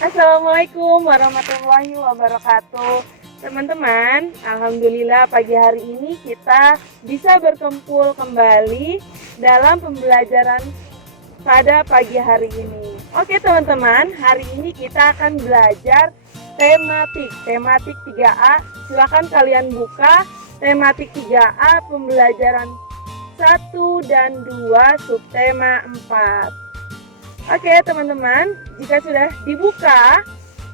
Assalamualaikum warahmatullahi wabarakatuh. Teman-teman, alhamdulillah pagi hari ini kita bisa berkumpul kembali dalam pembelajaran pada pagi hari ini. Oke teman-teman, hari ini kita akan belajar tematik 3A. Silakan kalian buka tematik 3A pembelajaran 1 dan 2 subtema 4. Oke teman-teman, jika sudah dibuka,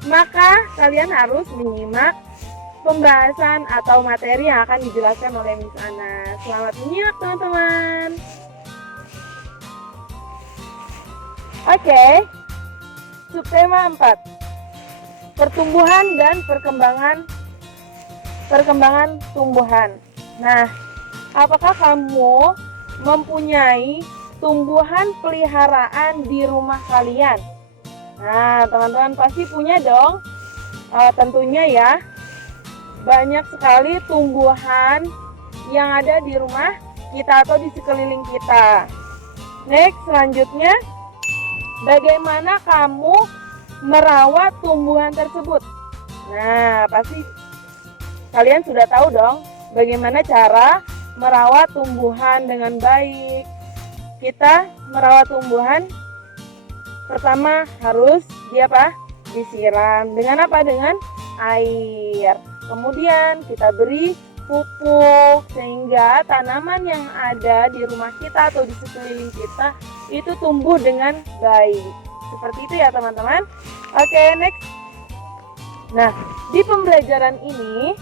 maka kalian harus menyimak pembahasan atau materi yang akan dijelaskan oleh Miss Ana. Selamat menyimak teman-teman. Oke, subtema 4, pertumbuhan dan perkembangan tumbuhan. Nah, apakah kamu mempunyai tumbuhan peliharaan di rumah kalian? Nah, teman-teman pasti punya dong. Tentunya ya, banyak sekali tumbuhan yang ada di rumah kita atau di sekeliling kita. Next, selanjutnya, bagaimana kamu merawat tumbuhan tersebut? Nah, pasti kalian sudah tahu dong bagaimana cara merawat tumbuhan dengan baik. Kita merawat tumbuhan pertama harus disiram dengan dengan air. Kemudian kita beri pupuk sehingga tanaman yang ada di rumah kita atau di sekeliling kita itu tumbuh dengan baik. Seperti itu ya teman-teman. Oke, next. Nah, di pembelajaran ini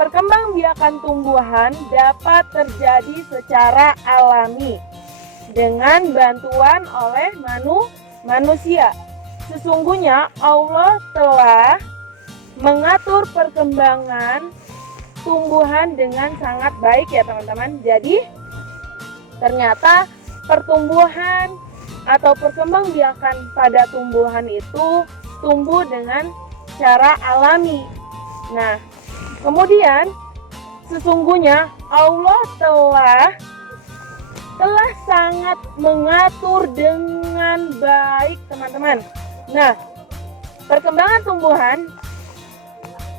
perkembangbiakan tumbuhan dapat terjadi secara alami dengan bantuan oleh manusia. Sesungguhnya Allah telah mengatur perkembangan tumbuhan dengan sangat baik ya teman-teman. Jadi ternyata pertumbuhan atau perkembangbiakan pada tumbuhan itu tumbuh dengan cara alami. Nah, kemudian sesungguhnya Allah telah sangat mengatur dengan baik teman-teman. Nah, perkembangan tumbuhan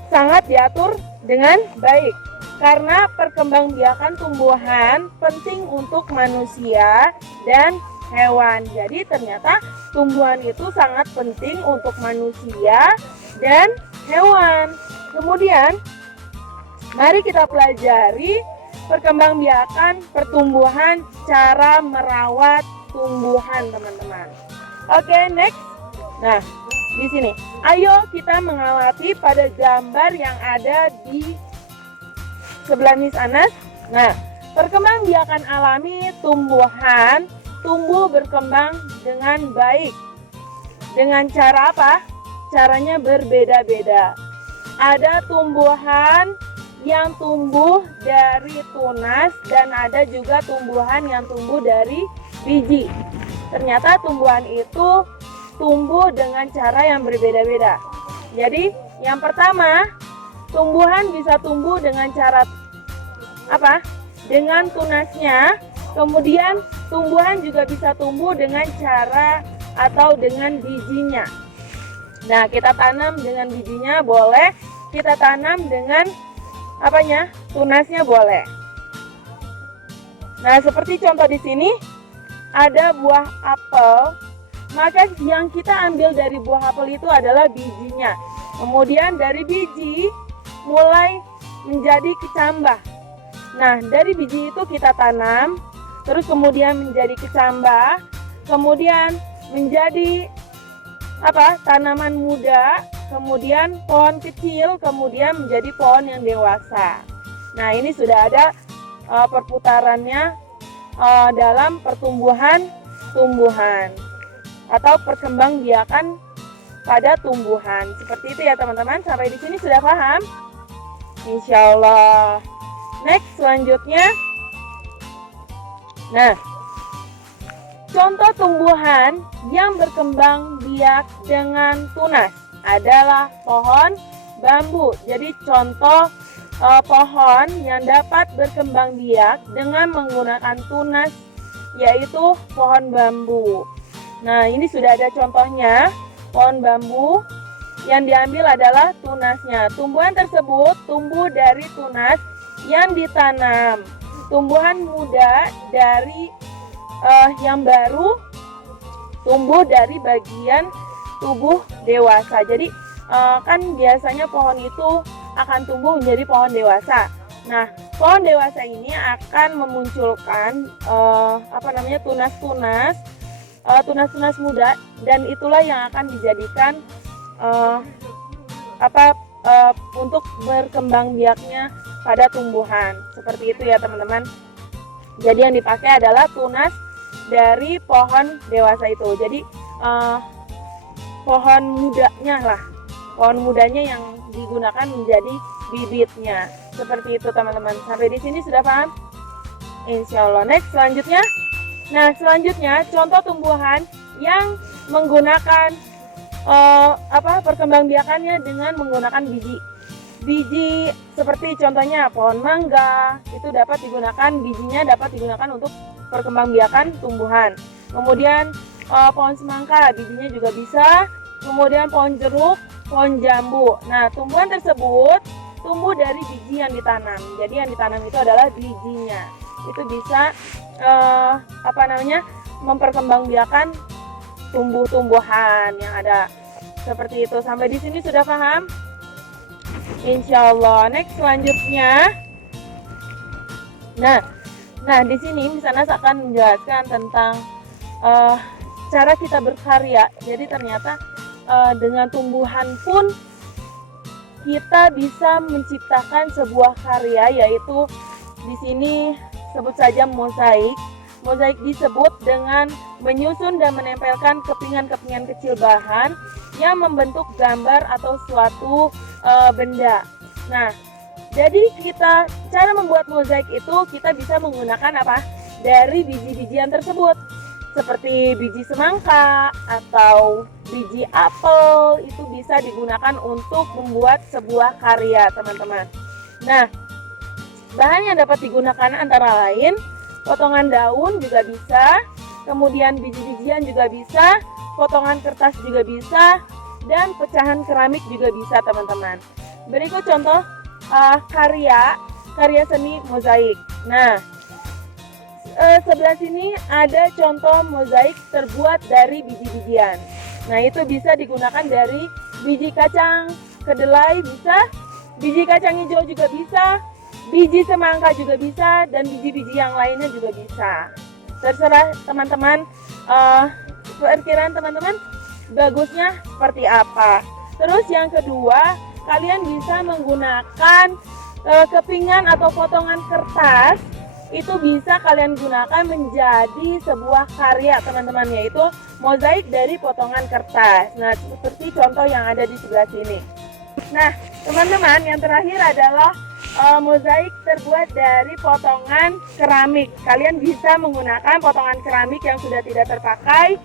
sangat diatur dengan baik karena perkembangbiakan tumbuhan penting untuk manusia dan hewan. Jadi ternyata tumbuhan itu sangat penting untuk manusia dan hewan. Kemudian mari kita pelajari perkembangbiakan pertumbuhan, cara merawat tumbuhan teman-teman. Oke, next. Nah, di sini ayo kita mengamati pada gambar yang ada di sebelah Miss Anas. Nah, perkembangbiakan alami tumbuhan tumbuh berkembang dengan baik. Dengan cara apa? Caranya berbeda-beda. Ada tumbuhan yang tumbuh dari tunas dan ada juga tumbuhan yang tumbuh dari biji. Ternyata tumbuhan itu tumbuh dengan cara yang berbeda-beda. Jadi yang pertama, tumbuhan bisa tumbuh dengan cara apa? Dengan tunasnya. Kemudian tumbuhan juga bisa tumbuh dengan cara atau dengan bijinya. Nah, kita tanam dengan bijinya boleh, kita tanam dengan tunasnya boleh. Nah, seperti contoh di sini ada buah apel, maka yang kita ambil dari buah apel itu adalah bijinya. Kemudian dari biji mulai menjadi kecambah. Nah, dari biji itu kita tanam, terus kemudian menjadi kecambah, kemudian menjadi tanaman muda, kemudian pohon kecil, kemudian menjadi pohon yang dewasa. Nah, ini sudah ada perputarannya dalam pertumbuhan atau perkembangbiakan pada tumbuhan. Seperti itu ya teman-teman. Sampai di sini sudah paham? Insya Allah. Next, selanjutnya. Nah, contoh tumbuhan yang berkembang biak dengan tunas adalah pohon bambu. Jadi contoh pohon yang dapat berkembang biak dengan menggunakan tunas yaitu pohon bambu. Nah, ini sudah ada contohnya. pohon bambu, yang diambil adalah tunasnya. Tumbuhan tersebut tumbuh dari tunas yang ditanam. Tumbuhan muda dari yang baru tumbuh dari bagian tubuh dewasa. Jadi kan biasanya pohon itu akan tumbuh menjadi pohon dewasa. Nah, pohon dewasa ini akan memunculkan tunas-tunas muda, dan itulah yang akan dijadikan untuk berkembang biaknya pada tumbuhan. Seperti itu ya teman-teman. Jadi yang dipakai adalah tunas dari pohon dewasa itu. Jadi pohon mudanya yang digunakan menjadi bibitnya. Seperti itu teman-teman. Sampai di sini sudah paham? Insya Allah. Next, selanjutnya. Nah, selanjutnya contoh tumbuhan yang menggunakan perkembangbiakannya dengan menggunakan biji seperti contohnya pohon mangga, itu bijinya dapat digunakan untuk perkembangbiakan tumbuhan. Kemudian pohon semangka, bijinya juga bisa. Kemudian pohon jeruk, pohon jambu. Nah, tumbuhan tersebut tumbuh dari biji yang ditanam. Jadi yang ditanam itu adalah bijinya. Itu bisa memperkembangbiakan tumbuh-tumbuhan yang ada. Seperti itu. Sampai di sini sudah paham? Insya Allah. Next, selanjutnya. Nah di sini Miss Anas akan menjelaskan tentang cara kita berkarya. Jadi ternyata dengan tumbuhan pun kita bisa menciptakan sebuah karya, yaitu di sini sebut saja mozaik. Mozaik disebut dengan menyusun dan menempelkan kepingan-kepingan kecil bahan yang membentuk gambar atau suatu benda. Nah, jadi cara membuat mozaik itu kita bisa menggunakan dari biji-bijian tersebut. Seperti biji semangka atau biji apel, itu bisa digunakan untuk membuat sebuah karya, teman-teman. Nah, bahan yang dapat digunakan antara lain potongan daun juga bisa, kemudian biji-bijian juga bisa, potongan kertas juga bisa, dan pecahan keramik juga bisa, teman-teman. Berikut contoh karya seni mozaik. Nah, sebelah sini ada contoh mozaik terbuat dari biji-bijian. Nah, itu bisa digunakan dari biji kacang kedelai bisa, biji kacang hijau juga bisa, biji semangka juga bisa, dan biji-biji yang lainnya juga bisa. Terserah teman-teman, perkiraan teman-teman bagusnya seperti apa. Terus yang kedua, kalian bisa menggunakan kepingan atau potongan kertas. Itu bisa kalian gunakan menjadi sebuah karya, teman-teman, yaitu mozaik dari potongan kertas. Nah, seperti contoh yang ada di sebelah sini. Nah, teman-teman, yang terakhir adalah mozaik terbuat dari potongan keramik. Kalian bisa menggunakan potongan keramik yang sudah tidak terpakai,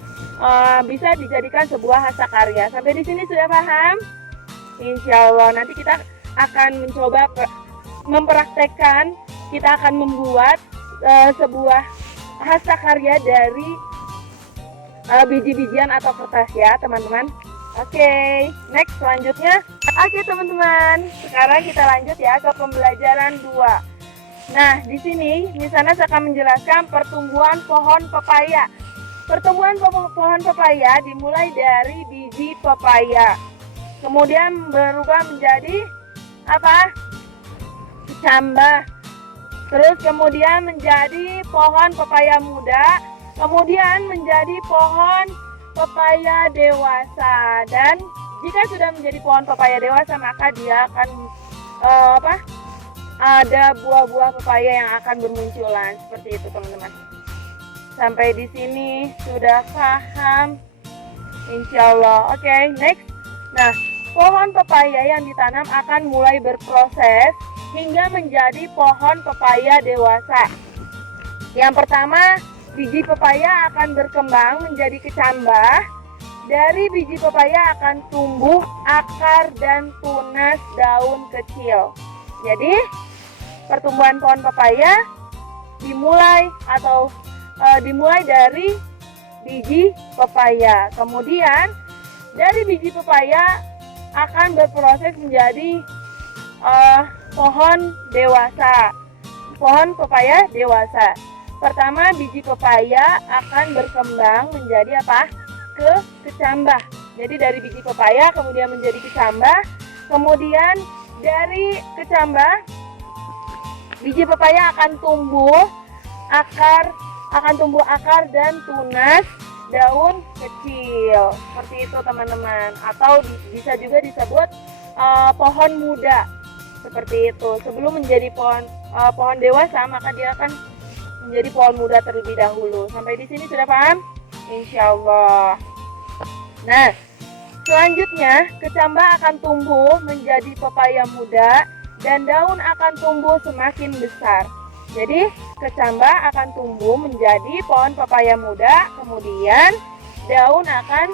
bisa dijadikan sebuah hasil karya. Sampai di sini sudah paham? Insya Allah. Nanti kita akan mencoba mempraktekkan. Kita akan membuat sebuah hasil karya dari biji-bijian atau kertas ya, teman-teman. Oke, next selanjutnya. Oke, teman-teman. Sekarang kita lanjut ya ke pembelajaran 2. Nah, di sini Miss Anas akan menjelaskan pertumbuhan pohon pepaya. Pertumbuhan pohon pepaya dimulai dari biji pepaya. Kemudian berubah menjadi kecambah. Terus kemudian menjadi pohon pepaya muda, kemudian menjadi pohon pepaya dewasa. Dan jika sudah menjadi pohon pepaya dewasa, maka dia akan ada buah-buah pepaya yang akan bermunculan. Seperti itu, teman-teman. Sampai di sini sudah paham? Insya Allah. Oke, next. Nah, pohon pepaya yang ditanam akan mulai berproses hingga menjadi pohon pepaya dewasa. Yang pertama, biji pepaya akan berkembang menjadi kecambah. Dari biji pepaya akan tumbuh akar dan tunas daun kecil. Jadi, pertumbuhan pohon pepaya dimulai dari biji pepaya. Kemudian dari biji pepaya akan berproses menjadi pohon dewasa. Pohon pepaya dewasa. Pertama, biji pepaya akan berkembang menjadi apa? Kecambah. Jadi dari biji pepaya kemudian menjadi kecambah. Kemudian dari kecambah, biji pepaya akan tumbuh akar dan tunas daun kecil. Seperti itu teman-teman. Atau bisa juga disebut pohon muda. Seperti itu. Sebelum menjadi pohon dewasa, maka dia akan menjadi pohon muda terlebih dahulu. Sampai di sini sudah paham? Insya Allah. Nah, selanjutnya kecambah akan tumbuh menjadi pepaya muda dan daun akan tumbuh semakin besar. Jadi kecambah akan tumbuh menjadi pohon pepaya muda, kemudian daun akan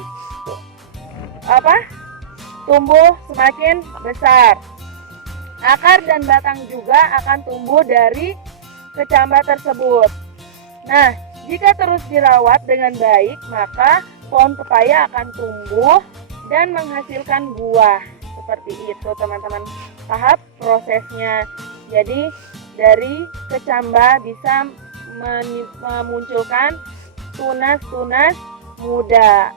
tumbuh semakin besar. Akar dan batang juga akan tumbuh dari kecambah tersebut. Nah, jika terus dirawat dengan baik, maka pohon pepaya akan tumbuh dan menghasilkan buah. Seperti itu teman-teman. Tahap prosesnya. Jadi dari kecambah bisa memunculkan tunas-tunas muda.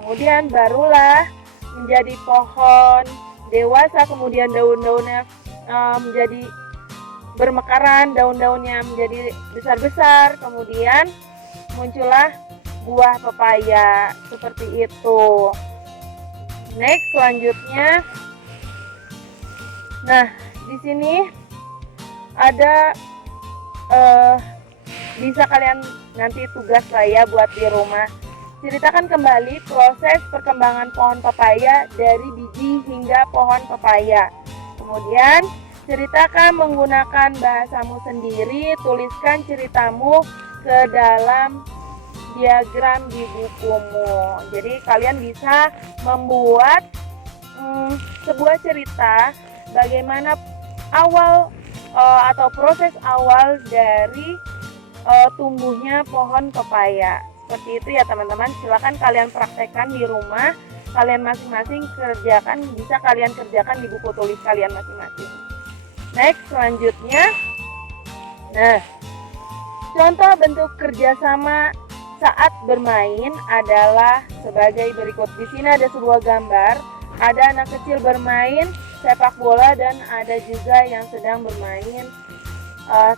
Kemudian barulah menjadi pohon dewasa, kemudian daun-daunnya menjadi bermekaran, daun-daunnya menjadi besar-besar, kemudian muncullah buah pepaya seperti itu. Next, selanjutnya, nah di sini ada bisa kalian nanti tugas saya buat di rumah. Ceritakan kembali proses perkembangan pohon pepaya dari biji hingga pohon pepaya. Kemudian ceritakan menggunakan bahasamu sendiri, tuliskan ceritamu ke dalam diagram di bukumu. Jadi kalian bisa membuat sebuah cerita bagaimana awal atau proses awal dari tumbuhnya pohon pepaya. Seperti itu ya teman-teman. Silakan kalian praktekkan di rumah. Kalian masing-masing kerjakan, bisa kalian kerjakan di buku tulis kalian masing-masing. Next, selanjutnya. Nah, contoh bentuk kerjasama saat bermain adalah sebagai berikut. Di sini ada sebuah gambar, ada anak kecil bermain sepak bola dan ada juga yang sedang bermain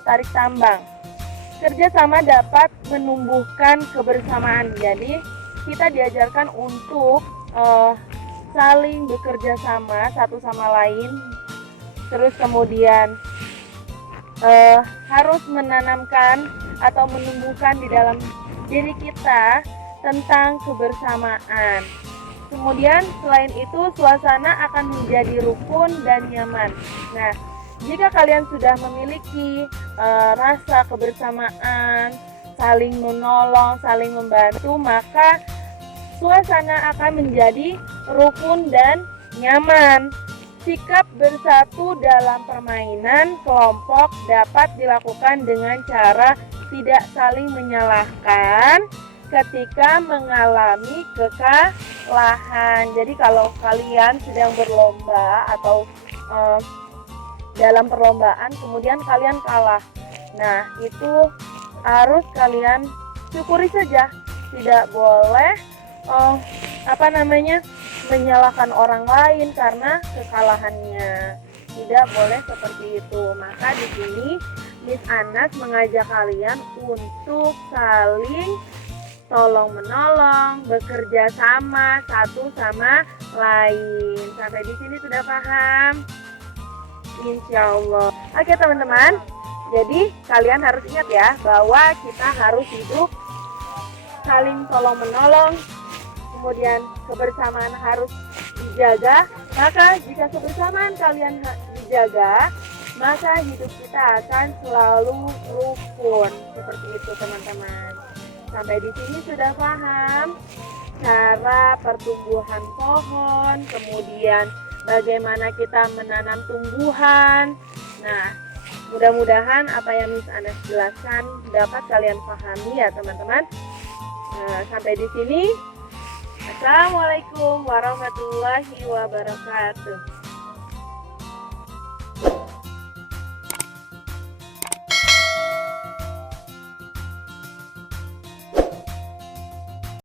tarik tambang. Kerjasama dapat menumbuhkan kebersamaan. Jadi kita diajarkan untuk saling bekerja sama satu sama lain. Terus kemudian harus menanamkan atau menumbuhkan di dalam diri kita tentang kebersamaan. Kemudian selain itu suasana akan menjadi rukun dan nyaman. Nah, jika kalian sudah memiliki rasa kebersamaan, saling menolong, saling membantu, maka suasana akan menjadi rukun dan nyaman. Sikap bersatu dalam permainan kelompok dapat dilakukan dengan cara tidak saling menyalahkan ketika mengalami kekalahan. Jadi kalau kalian sedang berlomba atau dalam perlombaan kemudian kalian kalah, nah itu harus kalian syukuri saja. Tidak boleh menyalahkan orang lain karena kekalahannya. Tidak boleh seperti itu. Maka di sini Miss Anas mengajak kalian untuk saling tolong menolong, bekerja sama satu sama lain. Sampai di sini sudah paham? Insya Allah. Oke teman-teman. Jadi kalian harus ingat ya bahwa kita harus hidup saling tolong menolong. Kemudian kebersamaan harus dijaga. Maka jika kebersamaan kalian dijaga, maka hidup kita akan selalu rukun. Seperti itu teman-teman. Sampai di sini sudah paham cara pertumbuhan pohon, kemudian bagaimana kita menanam tumbuhan. Nah, mudah-mudahan apa yang Miss Anas jelaskan dapat kalian pahami ya teman-teman. Nah, sampai di sini Assalamualaikum warahmatullahi wabarakatuh.